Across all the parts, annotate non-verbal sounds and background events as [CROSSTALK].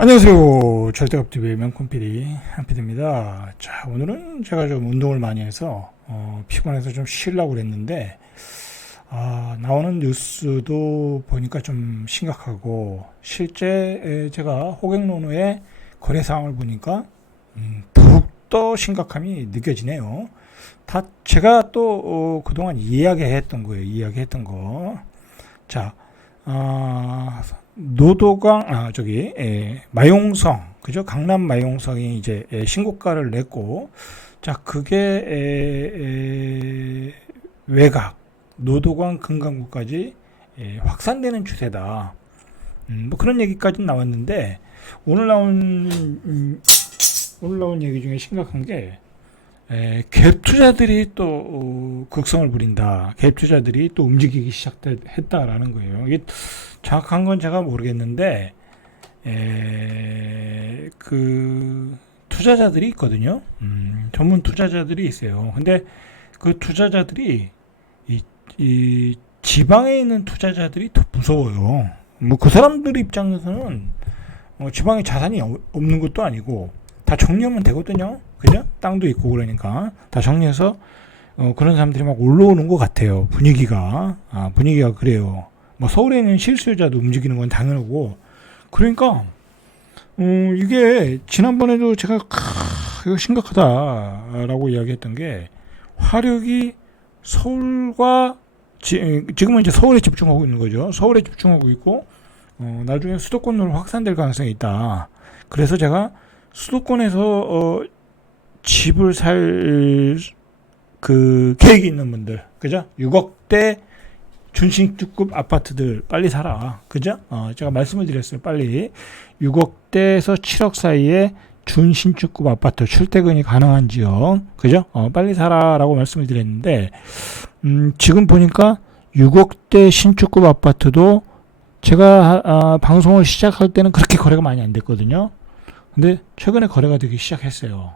안녕하세요. 절대업TV의 명콤PD 한PD입니다. 자, 오늘은 제가 좀 운동을 많이 해서 어, 피곤해서 좀 쉬려고 그랬는데 아, 나오는 뉴스도 보니까 좀 심각하고 실제 에, 제가 호갱노노의 거래 상황을 보니까 음, 더욱더 심각함이 느껴지네요. 다 제가 또 어, 그동안 이야기했던 거예요. 이야기했던 거. 자, 아, 노도강 아 저기 에, 마용성 그죠 강남 마용성이 이제 에, 신고가를 냈고 자 그게 에, 에, 외곽 노도강 금강구까지 에, 확산되는 추세다 음, 뭐 그런 얘기까지 나왔는데 오늘 나온 음, 오늘 나온 얘기 중에 심각한 게 에, 갭 투자들이 또 어, 극성을 부린다. 갭 투자들이 또 움직이기 시작했다라는 거예요. 이게 정확한 건 제가 모르겠는데 에, 그 투자자들이 있거든요. 음, 전문 투자자들이 있어요. 근데 그 투자자들이 이, 이 지방에 있는 투자자들이 더 무서워요. 뭐 그 사람들 입장에서는 어, 지방에 자산이 어- 없는 것도 아니고 다 정리하면 되거든요. 그죠? 땅도 있고 그러니까 다 정리해서 어, 그런 사람들이 막 올라오는 것 같아요. 분위기가 아, 분위기가 그래요. 뭐 서울에 있는 실수요자도 움직이는 건 당연하고 그러니까 음, 이게 지난번에도 제가 크, 이거 심각하다라고 이야기했던 게 화력이 서울과 지, 지금은 이제 서울에 집중하고 있는 거죠. 서울에 집중하고 있고 어, 나중에 수도권으로 확산될 가능성이 있다. 그래서 제가 수도권에서 어, 집을 살 그 계획이 있는 분들, 그죠? 6억대 준신주급 아파트들 빨리 사라, 그죠? 어, 제가 말씀을 드렸어요, 빨리 6억대에서 7억 사이에 준신주급 아파트 출퇴근이 가능한 지역, 그죠? 어, 빨리 사라라고 말씀을 드렸는데, 음, 지금 보니까 6억대 신축급 아파트도 제가 아, 방송을 시작할 때는 그렇게 거래가 많이 안 됐거든요. 근데 최근에 거래가 되기 시작했어요.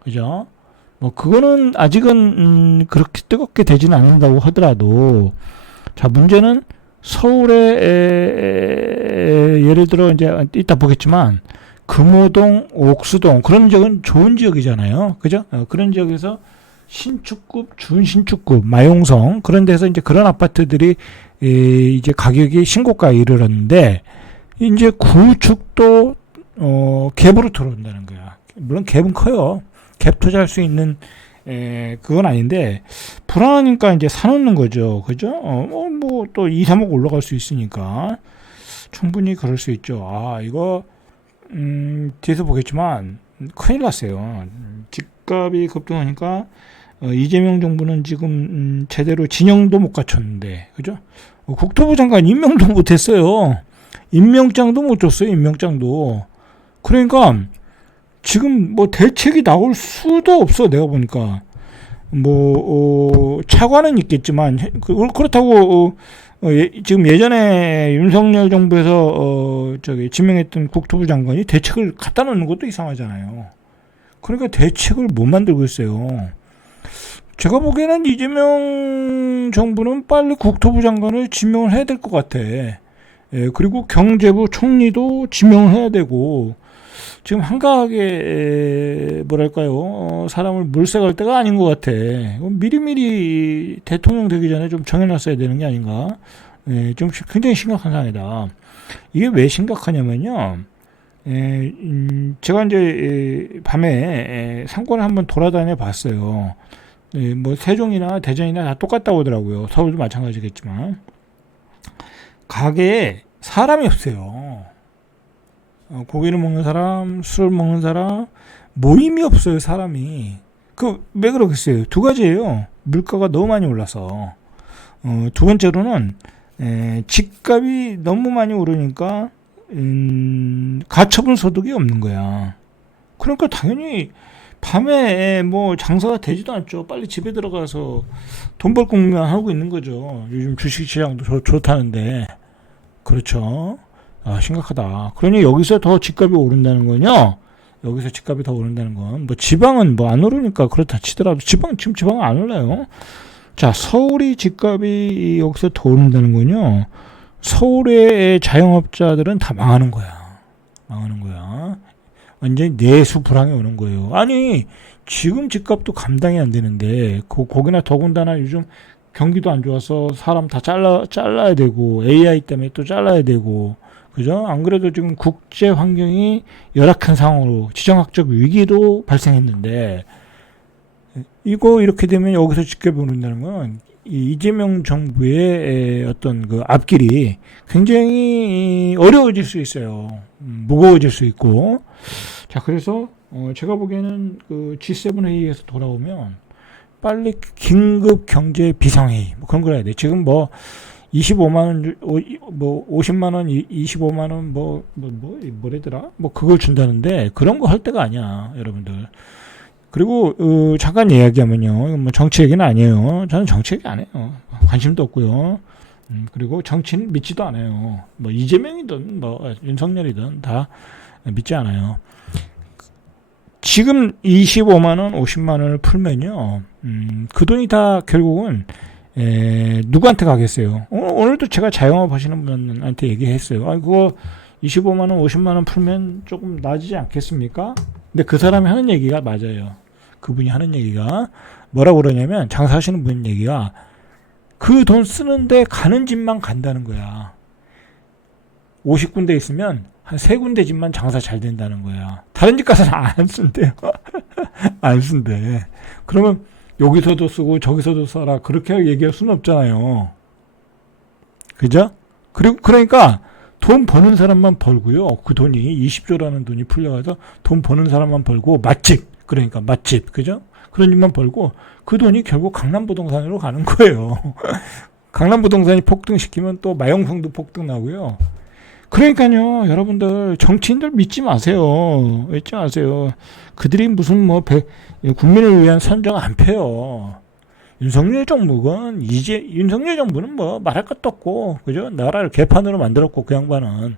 그죠? 뭐 그거는 아직은 음, 그렇게 뜨겁게 되지는 않는다고 하더라도 자 문제는 서울에 예를 들어 이제 이따 보겠지만 금호동, 옥수동 그런 지역은 좋은 지역이잖아요. 그죠? 어, 그런 지역에서 신축급, 준신축급, 마용성 그런 데서 이제 그런 아파트들이 에, 이제 가격이 신고가에 이르렀는데 이제 구축도 어, 갭으로 들어온다는 거야. 물론 갭은 커요. 갭 투자할 수 있는 에, 그건 아닌데 불안하니까 이제 사놓는 거죠. 그죠? 어, 뭐, 뭐, 또 2, 3억 올라갈 수 있으니까 충분히 그럴 수 있죠. 아, 이거, 음, 뒤에서 보겠지만 큰일 났어요. 집값이 급등하니까 어, 이재명 정부는 지금 음, 제대로 진영도 못 갖췄는데, 그죠? 어, 국토부 장관 임명도 못 했어요. 임명장도 못 줬어요, 임명장도. 그러니까 지금 뭐 대책이 나올 수도 없어 내가 보니까 뭐 어, 차관은 있겠지만 그- 그렇다고 어, 어, 예, 지금 예전에 윤석열 정부에서 어, 저기 지명했던 국토부 장관이 대책을 갖다 놓는 것도 이상하잖아요. 그러니까 대책을 못 만들고 있어요. 제가 보기에는 이재명 정부는 빨리 국토부 장관을 지명을 해야 될 것 같아. 예, 그리고 경제부 총리도 지명을 해야 되고 지금 한가하게 에, 뭐랄까요 어, 사람을 물색 할 때가 아닌 것 같아. 미리미리 대통령 되기 전에 좀 정해놨어야 되는 게 아닌가. 예, 좀 시- 굉장히 심각한 상황이다. 이게 왜 심각하냐면요. 에, 음, 제가 이제 에, 밤에 에, 상권을 한번 돌아다녀 봤어요. 예, 뭐 세종이나 대전이나 다 똑같다고 하더라고요. 서울도 마찬가지겠지만 가게에 사람이 없어요. 어, 고기를 먹는 사람, 술을 먹는 사람, 모임이 없어요, 사람이. 그, 왜 그러겠어요? 두 가지예요. 물가가 너무 많이 올라서. 어, 두 번째로는, 에, 집값이 너무 많이 오르니까, 음, 가처분 소득이 없는 거야. 그러니까 당연히, 밤에 뭐 장사가 되지도 않죠. 빨리 집에 들어가서 돈벌 궁리만 하고 있는 거죠. 요즘 주식시장도 좋, 좋다는데. 그렇죠. 아, 심각하다. 그러니 여기서 더 집값이 오른다는 거냐? 여기서 집값이 더 오른다는 건, 뭐 지방은 뭐 안 오르니까 그렇다 치더라도 지방, 지금 지방은 안 올라요. 자, 서울이 집값이 여기서 더 오른다는 건요. 서울의 자영업자들은 다 망하는 거야. 망하는 거야. 완전히 내수 불황이 오는 거예요. 아니 지금 집값도 감당이 안 되는데 거, 거기나 더군다나 요즘 경기도 안 좋아서 사람 다 잘라 잘라야 되고 AI 때문에 또 잘라야 되고 그죠? 안 그래도 지금 국제 환경이 열악한 상황으로 지정학적 위기도 발생했는데 이거 이렇게 되면 여기서 지켜보는다는 건이 이재명 정부의 에, 어떤 그 앞길이 굉장히 어려워질 수 있어요. 음, 무거워질 수 있고. 자, 그래서 어, 제가 보기에는 그 G7 회의에서 돌아오면 빨리 긴급 경제 비상회의 뭐 그런 걸 해야 돼. 지금 뭐 25만 원, 뭐 50만 원, 이- 25만 원, 뭐, 뭐, 뭐, 뭐래더라? 뭐 그걸 준다는데 그런 거 할 때가 아니야, 여러분들. 그리고 어, 잠깐 이야기하면요, 뭐 정치 얘기는 아니에요. 저는 정치 얘기 안 해요. 관심도 없고요. 음, 그리고 정치는 믿지도 않아요. 뭐 이재명이든 뭐 윤석열이든 다 믿지 않아요. 지금 25만 원, 50만 원을 풀면요, 음, 그 돈이 다 결국은 에, 누구한테 가겠어요? 오늘, 오늘도 제가 자영업 하시는 분한테 얘기했어요. 아, 그거 25만 원, 50만 원 풀면 조금 나아지지 않겠습니까? 근데 그 사람이 하는 얘기가 맞아요. 그분이 하는 얘기가 뭐라고 그러냐면 장사하시는 분 얘기가 그 돈 쓰는데 가는 집만 간다는 거야. 50군데 있으면 한 세 군데 집만 장사 잘 된다는 거야. 다른 집 가서는 안 쓴대요. [LAUGHS] 안 쓴대. 그러면 여기서도 쓰고 저기서도 써라. 그렇게 얘기할 수는 없잖아요. 그죠? 그리고 그러니까 돈 버는 사람만 벌고요. 그 돈이 20조라는 돈이 풀려가서 돈 버는 사람만 벌고 맛집 그러니까 맛집 그죠? 그런 집만 벌고 그 돈이 결국 강남 부동산으로 가는 거예요. [LAUGHS] 강남 부동산이 폭등시키면 또 마영성도 폭등 나고요. 그러니까요, 여러분들 정치인들 믿지 마세요. 믿지 마세요. 그들이 무슨 뭐 배- 국민을 위한 선정 안 펴요. 윤석열 정부건 이제 윤석열 정부는 뭐 말할 것도 없고 그죠? 나라를 개판으로 만들었고 그 양반은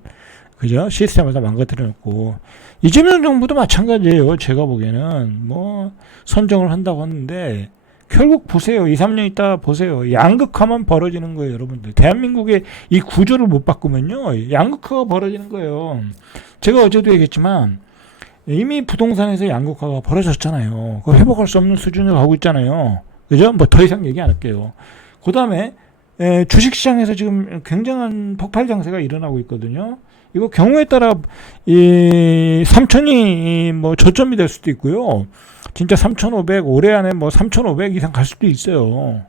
그죠? 시스템을 다 망가뜨려놓고 이재명 정부도 마찬가지예요. 제가 보기에는 뭐 선정을 한다고 하는데 결국 보세요. 2, 3년 있다 보세요. 양극화만 벌어지는 거예요, 여러분들. 대한민국의 이 구조를 못 바꾸면요. 양극화가 벌어지는 거예요. 제가 어제도 얘기했지만 이미 부동산에서 양극화가 벌어졌잖아요. 그 회복할 수 없는 수준으로 가고 있잖아요. 그죠? 뭐 더 이상 얘기 안 할게요. 그 다음에 주식시장에서 지금 굉장한 폭발 장세가 일어나고 있거든요. 이거 경우에 따라 이 3천이 뭐 저점이 될 수도 있고요. 진짜 3,500 올해 안에 뭐 3,500 이상 갈 수도 있어요.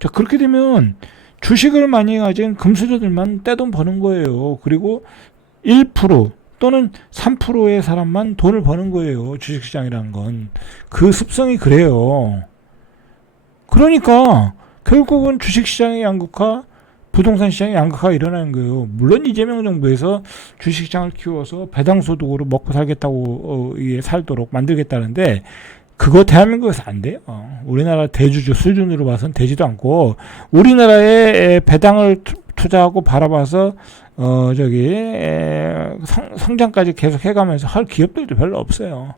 자 그렇게 되면 주식을 많이 가진 금수저들만 떼돈 버는 거예요. 그리고 1% 또는 3%의 사람만 돈을 버는 거예요. 주식시장이라는 건 그 습성이 그래요. 그러니까 결국은 주식시장의 양극화, 부동산 시장의 양극화가 일어나는 거예요. 물론 이재명 정부에서 주식시장을 키워서 배당소득으로 먹고 살겠다고 어, 이게 살도록 만들겠다는데 그거 대한민국에서 안 돼요. 우리나라 대주주 수준으로 봐서는 되지도 않고 우리나라의 배당을 투- 투자하고 바라봐서 어 저기 에, 성, 성장까지 계속 해가면서 할 기업들도 별로 없어요.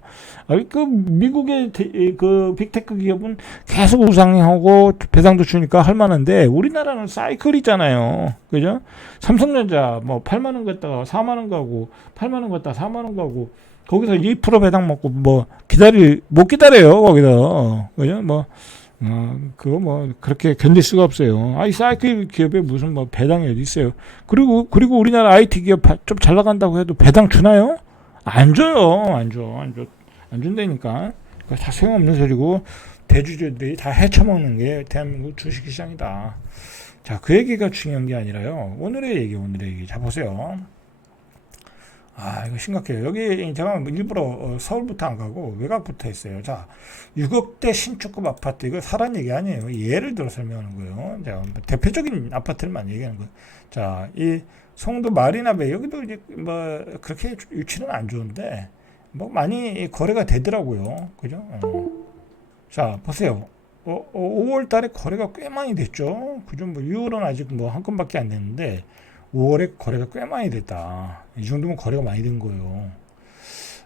그 미국의 대- 그 빅테크 기업은 계속 우상하고 배당도 주니까 할 만한데 우리나라는 사이클이잖아요. 그죠? 삼성전자 뭐 8만 원 갔다가 4만 원 가고 8만 원 갔다가 4만 원 가고 거기서 2% 배당 먹고 뭐 기다리 못 기다려요 거기서 그죠? 뭐 어, 그거 뭐 그렇게 견딜 수가 없어요. 아이 사이클 기업에 무슨 뭐 배당이 어디 있어요? 그리고 그리고 우리나라 IT 기업 좀 잘 나간다고 해도 배당 주나요? 안 줘요, 안 줘, 안 줘, 안 준다니까. 그거 다 소용없는 소리고 대주주들이 다 헤쳐먹는 게 대한민국 주식시장이다. 자, 그 얘기가 중요한 게 아니라요. 오늘의 얘기, 오늘의 얘기. 자, 보세요. 아, 이거 심각해요. 여기 제가 일부러 어, 서울부터 안 가고 외곽부터 했어요. 자, 6억대 신축급 아파트, 이거 사람 얘기 아니에요. 예를 들어 설명하는 거예요. 자, 대표적인 아파트를만 얘기하는 거예요. 자, 이 송도 마리나베이, 여기도 이제 뭐 그렇게 위치는 안 좋은데, 뭐 많이 거래가 되더라고요. 그죠? 어. 자, 보세요. 어, 5월 달에 거래가 꽤 많이 됐죠. 그죠? 뭐 6월은 아직 뭐 한 건밖에 안 됐는데 5월에 거래가 꽤 많이 됐다. 이 정도면 거래가 많이 된 거예요.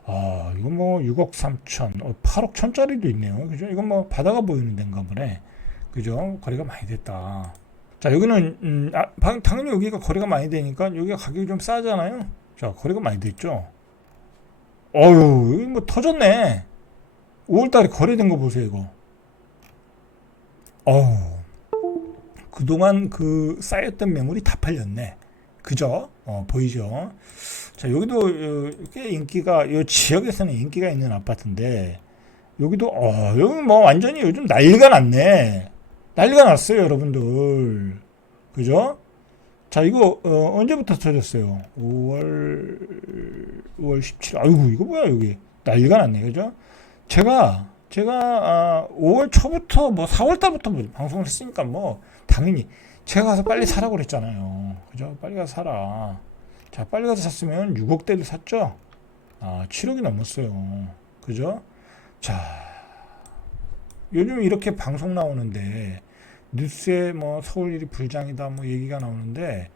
아, 이거 뭐 6억 3천, 어, 8억 천짜리도 있네요. 그죠? 이건 뭐 바다가 보이는 데인가 보네. 그죠? 거래가 많이 됐다. 자, 여기는 음, 아, 방- 당연히 여기가 거래가 많이 되니까 여기가 가격이 좀 싸잖아요. 자, 거래가 많이 됐죠. 어유, 뭐 터졌네. 5월달에 거래된 거 보세요, 이거. 어우, 그동안 그 쌓였던 매물이 다 팔렸네. 그죠? 어, 보이죠? 자, 여기도 어, 꽤 인기가, 이 지역에서는 인기가 있는 아파트인데, 여기도, 어, 여기 뭐 완전히 요즘 난리가 났네. 난리가 났어요, 여러분들. 그죠? 자, 이거, 어, 언제부터 터졌어요? 5월, 5월 17일. 아이고, 이거 뭐야, 여기. 난리가 났네, 그죠? 제가, 제가, 아, 5월 초부터, 뭐, 4월 달부터 뭐 방송을 했으니까, 뭐, 당연히, 제가 가서 빨리 사라고 그랬잖아요. 그죠? 빨리 가서 사라. 자, 빨리 가서 샀으면 6억대를 샀죠? 아, 7억이 넘었어요. 그죠? 자, 요즘 이렇게 방송 나오는데, 뉴스에 뭐 서울 일이 불장이다 뭐 얘기가 나오는데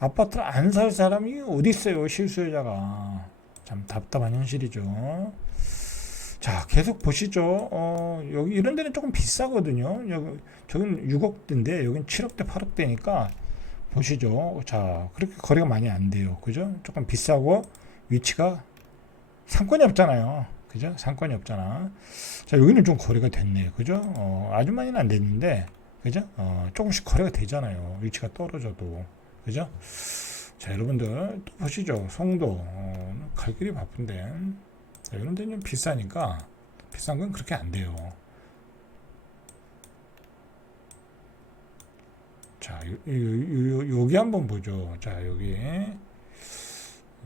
아파트를 안 살 사람이 어디 있어요 실수요자가 참 답답한 현실이죠. 자 계속 보시죠. 어, 여기 이런 데는 조금 비싸거든요. 여기 저긴 6억대인데 여긴 7억대 8억대니까 보시죠. 자 그렇게 거래가 많이 안 돼요. 그죠? 조금 비싸고 위치가 상권이 없잖아요. 그죠? 상권이 없잖아. 자 여기는 좀 거래가 됐네요. 그죠? 어, 아주 많이는 안 됐는데 그죠? 어, 조금씩 거래가 되잖아요. 위치가 떨어져도. 그죠? 자, 여러분들 또 보시죠. 송도. 어, 갈 길이 바쁜데. 자, 이런 데는 좀 비싸니까 비싼 건 그렇게 안 돼요. 자, 여기 한번 보죠. 자, 여기.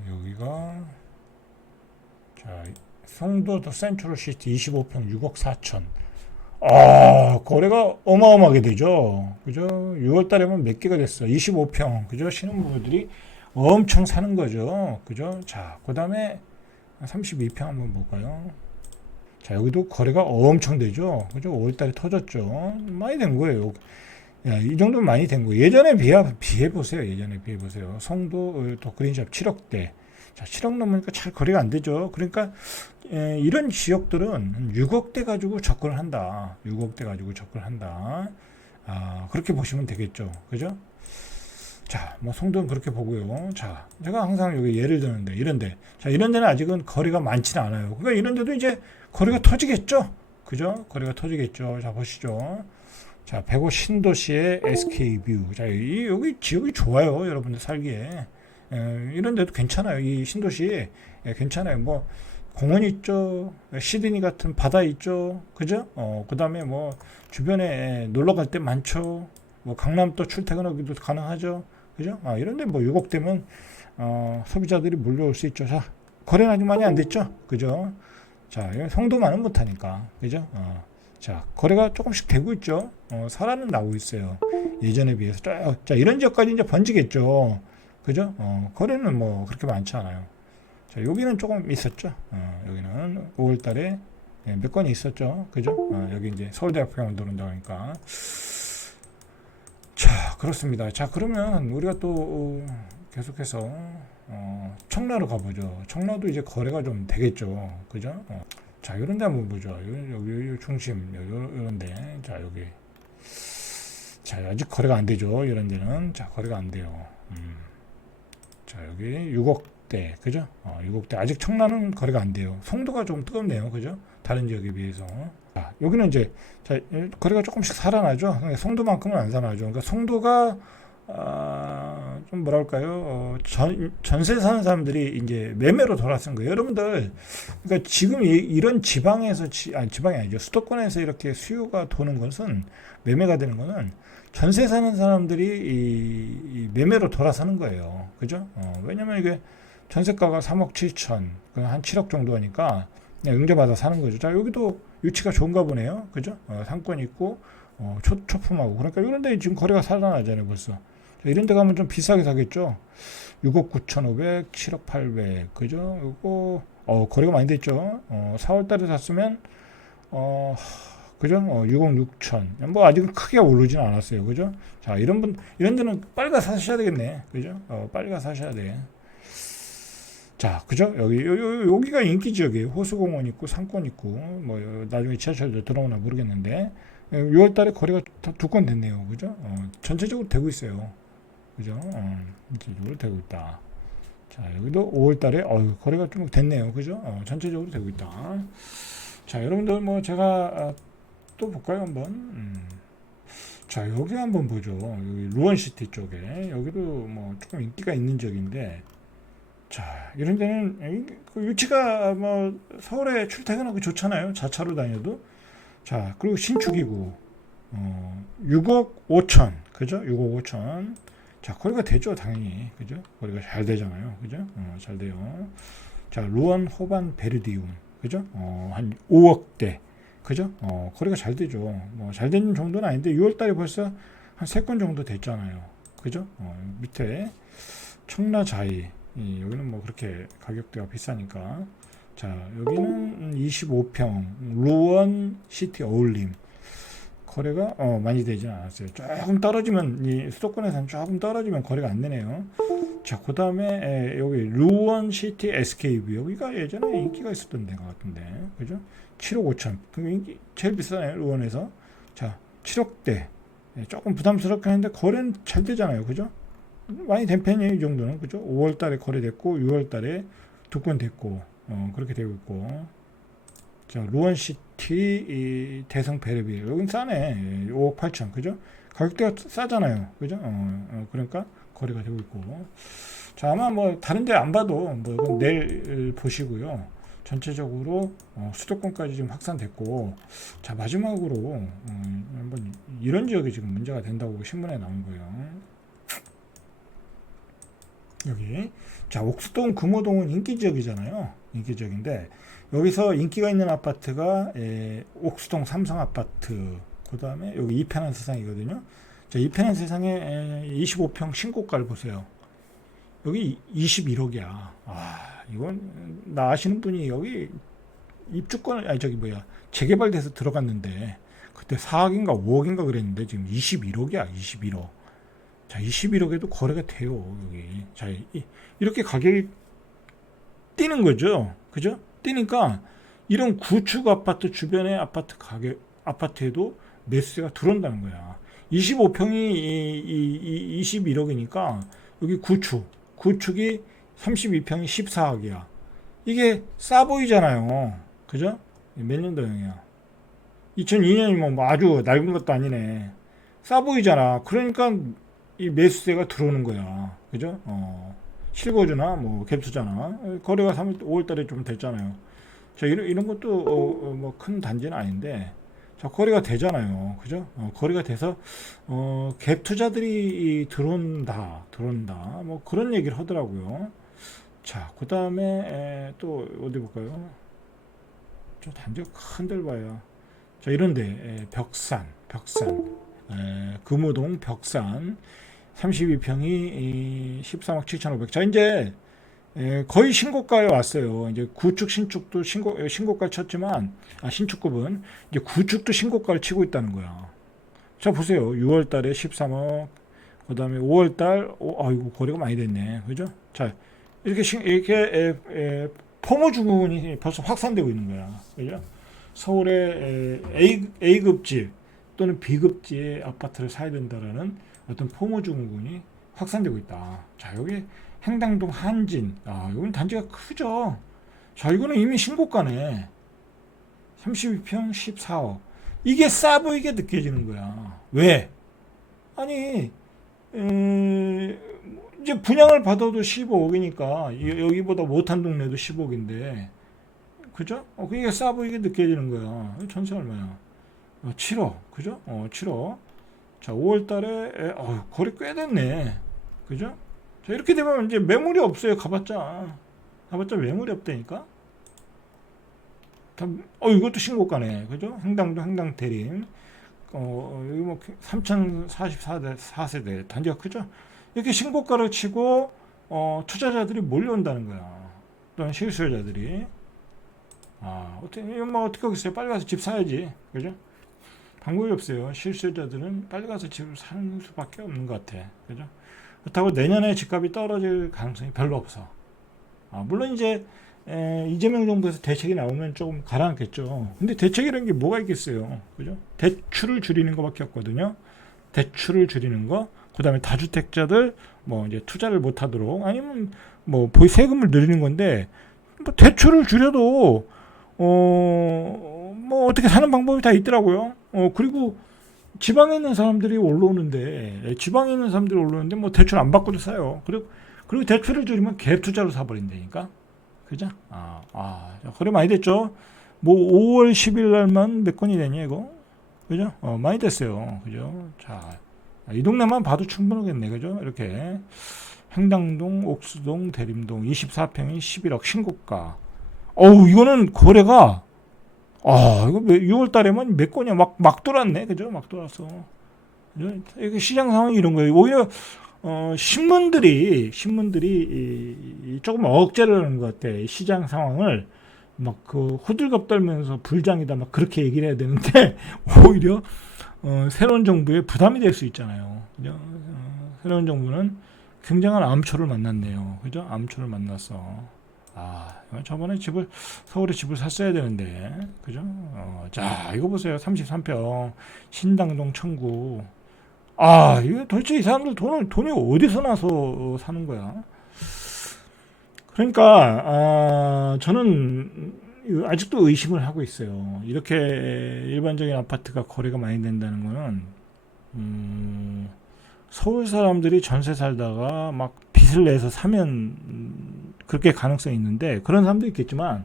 여기가. 자, 송도 더 센트럴 시티 25평 6억 4천. 아, 거래가 어마어마하게 되죠. 그죠? 6월 달에만 몇 개가 됐어. 25평. 그죠? 신혼부부들이 엄청 사는 거죠. 그죠? 자, 그 다음에 32평 한번 볼까요? 자, 여기도 거래가 엄청 되죠. 그죠? 5월 달에 터졌죠. 많이 된 거예요. 야, 이 정도면 많이 된 거예요. 예전에 비해, 비해 보세요. 예전에 비해 보세요. 성도 또 그린샵 7억대. 자, 7억 넘으니까 잘 거래가 안 되죠. 그러니까 에, 이런 지역들은 6억대 가지고 접근을 한다. 6억대 가지고 접근을 한다. 아, 그렇게 보시면 되겠죠. 그죠? 자, 뭐 송도는 그렇게 보고요. 자, 제가 항상 여기 예를 드는데 이런데 자, 이런 데는 아직은 거리가 많지는 않아요. 그러니까 이런 데도 이제 거리가 터지겠죠. 그죠? 거리가 터지겠죠. 자, 보시죠. 자, 백오 신도시의 SK뷰. 자, 이, 여기 지역이 좋아요. 여러분들 살기에. 에, 이런 데도 괜찮아요. 이 신도시 예, 괜찮아요. 뭐 공원 있죠. 시드니 같은 바다 있죠. 그죠? 어, 그다음에 뭐 주변에 놀러 갈 때 많죠. 뭐 강남도 출퇴근하기도 가능하죠. 그죠? 아, 이런 데뭐 6억 되면 어, 소비자들이 몰려올 수 있죠. 자, 거래는 아직 많이 안 됐죠. 그죠? 자, 성도만은 못 하니까. 그죠? 어. 자, 거래가 조금씩 되고 있죠. 어, 살아는 나오고 있어요. 예전에 비해서. 자, 자, 이런 지역까지 이제 번지겠죠. 그죠? 어, 거래는 뭐 그렇게 많지 않아요. 자, 여기는 조금 있었죠. 어, 여기는 5월 달에 예, 몇 건이 있었죠. 그죠? 어, 여기 이제 서울대학교만 들어온다고 하니까. 자, 그렇습니다. 자, 그러면 우리가 또 어, 계속해서 어, 청라로 가보죠. 청라도 이제 거래가 좀 되겠죠. 그죠? 어. 자, 이런 데 한번 보죠. 여기, 여기, 중심, 여기, 이런 데. 자, 여기. 자, 아직 거래가 안 되죠. 이런 데는. 자, 거래가 안 돼요. 음. 자, 여기 6억대. 그죠? 어, 6억대. 아직 청라는 거래가 안 돼요. 송도가 좀 뜨겁네요. 그죠? 다른 지역에 비해서. 자, 여기는 이제, 자, 거래가 조금씩 살아나죠. 그러니까 송도만큼은 안 살아나죠. 그러니까 송도가 아, 좀 뭐랄까요, 어, 전, 전세 사는 사람들이 이제 매매로 돌아선 거예요. 여러분들, 그러니까 지금 이, 이런 지방에서, 지, 아니, 지방이 아니죠. 수도권에서 이렇게 수요가 도는 것은, 매매가 되는 것은 전세 사는 사람들이 이, 이 매매로 돌아서는 거예요. 그죠? 어, 왜냐면 이게 전세가가 3억 7천, 한 7억 정도 하니까 그냥 응대받아 사는 거죠. 자, 여기도 위치가 좋은가 보네요. 그죠? 어, 상권 있고, 어, 초, 초품하고. 그러니까 이런 데 지금 거래가 살아나잖아요, 벌써. 이런 데 가면 좀 비싸게 사겠죠. 6억 9,500, 7억 800. 그죠? 이거, 어, 거래가 많이 됐죠. 어, 4월 달에 샀으면, 어, 그죠? 어, 6억 6천. 뭐, 아직은 크게 오르지는 않았어요. 그죠? 자, 이런 분, 이런 데는 빨리 가 사셔야 되겠네. 그죠? 어, 빨리 가 사셔야 돼. 자, 그죠? 여기, 요, 요, 기가 인기 지역이에요. 호수공원 있고, 상권 있고, 뭐, 나중에 지하철도 들어오나 모르겠는데, 6월 달에 거래가 두 건 됐네요. 그죠? 어, 전체적으로 되고 있어요. 그죠? 어, 전체적으로 되고 있다. 자, 여기도 5월 달에 어, 거래가 좀 됐네요. 그죠? 어, 전체적으로 되고 있다. 자, 여러분들 뭐 제가 아, 또 볼까요, 한번? 음. 자, 여기 한번 보죠. 여기 루원시티 쪽에 여기도 뭐 조금 인기가 있는 지역인데 자, 이런 데는 여기 그 위치가 뭐 서울에 출퇴근하기 좋잖아요. 자차로 다녀도. 자, 그리고 신축이고 어, 6억 5천. 그죠? 6억 5천. 자, 거리가 되죠, 당연히. 그죠? 거리가 잘 되잖아요. 그죠? 어, 잘 돼요. 자, 루안 호반 베르디움. 그죠? 어, 한 5억대. 그죠? 어, 거리가 잘 되죠. 뭐, 잘 되는 정도는 아닌데, 6월 달에 벌써 한 3건 정도 됐잖아요. 그죠? 어, 밑에 청라자이. 이, 여기는 뭐 그렇게 가격대가 비싸니까. 자, 여기는 25평. 루원 시티 어울림. 거래가 어, 많이 되진 않았어요. 조금 떨어지면 이 수도권에서는 조금 떨어지면 거래가 안 되네요. 자, 그 다음에 여기 루원 시티 SKB 여기가 예전에 인기가 있었던 데가 같은데, 그죠? 7억 5천. 그 인기 제일 비싸네요, 루원에서. 자, 7억대. 예, 조금 부담스럽긴 한데 거래는 잘 되잖아요, 그죠? 많이 된 편이에요, 이 정도는, 그죠? 5월 달에 거래됐고, 6월 달에 두 건 됐고, 어, 그렇게 되고 있고. 자, 루원시티 이 대성 베르빌. 여긴 싸네. 5억 8천. 그죠? 가격대가 싸잖아요. 그죠? 어, 어, 그러니까 거래가 되고 있고. 자 아마 뭐 다른 데 안 봐도 뭐 내일 보시고요. 전체적으로 어, 수도권까지 지금 확산됐고. 자 마지막으로 음, 한번 이런 지역이 지금 문제가 된다고 신문에 나온 거예요 여기. 자 옥수동 금호동은 인기 지역이잖아요. 인기 지역인데 여기서 인기가 있는 아파트가 에, 옥수동 삼성 아파트 그 다음에 여기 이편한 세상이거든요. 자 이편한 세상에 에, 25평 신고가를 보세요. 여기 21억이야. 아 이건 나 아시는 분이 여기 입주권 아니 저기 뭐야 재개발돼서 들어갔는데 그때 4억인가 5억인가 그랬는데 지금 21억이야 21억 자 21억에도 거래가 돼요 여기 자 이, 이렇게 가격이 뛰는 거죠 그죠 뛰니까 이런 구축 아파트 주변의 아파트 가격 아파트에도 매수세가 들어온다는 거야. 25평이 이, 이, 이 21억이니까 여기 구축 구축이 32평이 14억이야. 이게 싸 보이잖아요. 그죠? 몇 년도형이야? 2002년이면 뭐 아주 낡은 것도 아니네. 싸 보이잖아. 그러니까 이 매수세가 들어오는 거야. 그죠? 어. 실거주나 뭐 갭투자나 거래가 3월 5월 달에 좀 됐잖아요. 자, 이런, 이런 것도 어, 어, 뭐큰 단지는 아닌데 자, 거래가 되잖아요. 그죠? 어, 거래가 돼서 어, 갭 투자들이 들어온다. 들어온다. 뭐 그런 얘기를 하더라고요. 자, 그다음에 또 어디 볼까요? 저 단지가 큰들 봐요. 자, 이런데 에, 벽산, 벽산. 에, 금호동 벽산 32평이 13억 7,500. 자, 이제 에, 거의 신고가에 왔어요. 이제 구축 신축도 신고 신고가 쳤지만 아 신축급은 이제 구축도 신고가를 치고 있다는 거야. 자 보세요. 6월 달에 13억. 그다음에 5월 달 오, 아이고 거래가 많이 됐네. 그죠? 자, 이렇게 신, 이렇게 에, 에, 포모 주문이 벌써 확산되고 있는 거야. 그죠? 서울의 A, A급 집 또는 B급지의 아파트를 사야 된다라는 어떤 포모 주문이 확산되고 있다. 자, 여기 행당동 한진. 아, 여기는 단지가 크죠. 자, 이거는 이미 신고가네. 32평 14억. 이게 싸 보이게 느껴지는 거야. 왜? 아니, 음, 이제 분양을 받아도 15억이니까 여기보다 못한 동네도 10억인데 그죠? 어, 그게 싸 보이게 느껴지는 거야. 전세 얼마야? 어, 7억, 그죠? 어, 7억. 자, 5월 달에, 어, 거리 꽤 됐네. 그죠? 자, 이렇게 되면 이제 매물이 없어요. 가봤자. 가봤자 매물이 없다니까? 다, 어, 이것도 신고가네. 그죠? 행당도 행당 대림. 어, 여기 뭐 3044대, 4세대. 단지가 크죠? 이렇게 신고가를 치고, 어, 투자자들이 몰려온다는 거야. 또는 실수요자들이. 아, 어떻게, 뭐 어떻게 하겠어요? 빨리 가서 집 사야지. 그죠? 방법이 없어요. 실수요자들은 빨리 가서 집을 사는 수밖에 없는 것 같아. 그죠? 그렇다고 내년에 집값이 떨어질 가능성이 별로 없어. 아, 물론 이제 에, 이재명 정부에서 대책이 나오면 조금 가라앉겠죠. 근데 대책이라는 게 뭐가 있겠어요. 그죠? 대출을 줄이는 것밖에 없거든요. 대출을 줄이는 거, 그 다음에 다주택자들 뭐 이제 투자를 못 하도록 아니면 뭐 세금을 늘리는 건데 뭐 대출을 줄여도 어 뭐 어떻게 사는 방법이 다 있더라고요. 어 그리고 지방에 있는 사람들이 올라오는데 예, 지방에 있는 사람들이 올라오는데 뭐 대출 안 받고도 사요. 그리고 그리고 대출을 줄이면 갭 투자로 사버린다니까. 그죠? 아, 아, 거래 많이 됐죠. 뭐 5월 10일 날만 몇 건이 되냐 이거? 그죠? 어, 많이 됐어요. 그죠? 자, 이 동네만 봐도 충분하겠네. 그죠? 이렇게 행당동, 옥수동, 대림동 24평이 11억 신고가. 어우, 이거는 거래가 아, 이거 6월 달에만 몇 건이야? 막, 막 돌았네. 그죠? 막 돌았어. 이게 시장 상황이 이런 거예요. 오히려 어, 신문들이 신문들이 이, 이 조금 억제를 하는 것 같아. 이 시장 상황을 막 그 호들갑 떨면서 불장이다 막 그렇게 얘기를 해야 되는데 [LAUGHS] 오히려 어, 새로운 정부에 부담이 될 수 있잖아요. 그죠? 어, 새로운 정부는 굉장한 암초를 만났네요. 그죠? 암초를 만났어. 아, 저번에 집을 서울에 집을 샀어야 되는데, 그죠? 어, 자, 이거 보세요. 33평 신당동 청구. 아, 이거 도대체 이 사람들 돈을 돈이 어디서 나서 어, 사는 거야? 그러니까 아, 저는 아직도 의심을 하고 있어요. 이렇게 일반적인 아파트가 거래가 많이 된다는 거는 음, 서울 사람들이 전세 살다가 막 빚을 내서 사면 음, 그렇게 가능성이 있는데 그런 사람도 있겠지만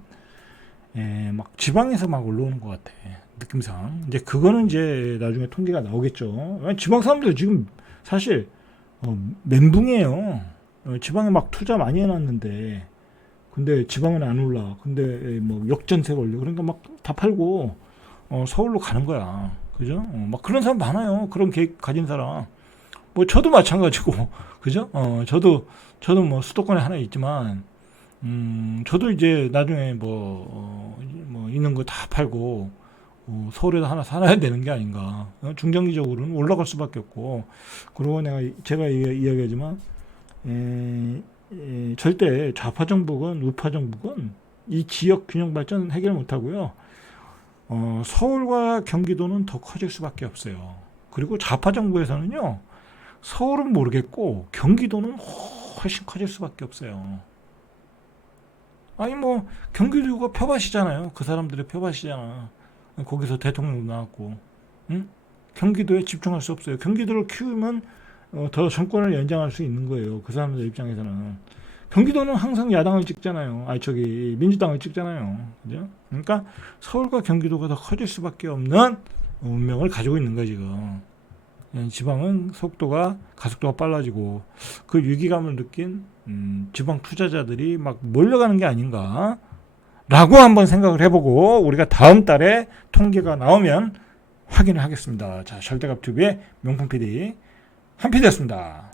예, 막 지방에서 막 올라오는 것 같아 느낌상. 이제 그거는 이제 나중에 통계가 나오겠죠. 지방 사람들 지금 사실 어, 멘붕이에요. 어, 지방에 막 투자 많이 해놨는데 근데 지방은 안 올라. 근데 뭐 역전세 걸려. 그러니까 막 다 팔고 어, 서울로 가는 거야. 그죠? 어, 막 그런 사람 많아요. 그런 계획 가진 사람. 뭐 저도 마찬가지고. [LAUGHS] 그죠? 어 저도 저도 뭐 수도권에 하나 있지만 음 저도 이제 나중에 뭐, 어, 뭐 있는 거 다 팔고 어, 서울에도 하나 살아야 되는 게 아닌가. 어, 중장기적으로는 올라갈 수밖에 없고. 그리고 내가 이- 제가 이- 이야기하지만 에, 에, 절대 좌파 정부건 우파 정부건 이 지역 균형 발전 해결 못 하고요. 어, 서울과 경기도는 더 커질 수밖에 없어요. 그리고 좌파 정부에서는요 서울은 모르겠고 경기도는 훨씬 커질 수밖에 없어요. 아니 뭐 경기도가 표밭이잖아요. 그 사람들의 표밭이잖아. 거기서 대통령도 나왔고, 응? 경기도에 집중할 수 없어요. 경기도를 키우면 어, 더 정권을 연장할 수 있는 거예요. 그 사람들 입장에서는 경기도는 항상 야당을 찍잖아요. 아 저기 민주당을 찍잖아요. 그죠? 그러니까 서울과 경기도가 더 커질 수밖에 없는 운명을 가지고 있는 거야 지금. 예, 지방은 속도가 가속도가 빨라지고 그 위기감을 느낀 음, 지방 투자자들이 막 몰려가는 게 아닌가 라고 한번 생각을 해보고 우리가 다음 달에 통계가 나오면 확인을 하겠습니다. 자, 절대값 TV의 명품 PD 한 PD였습니다.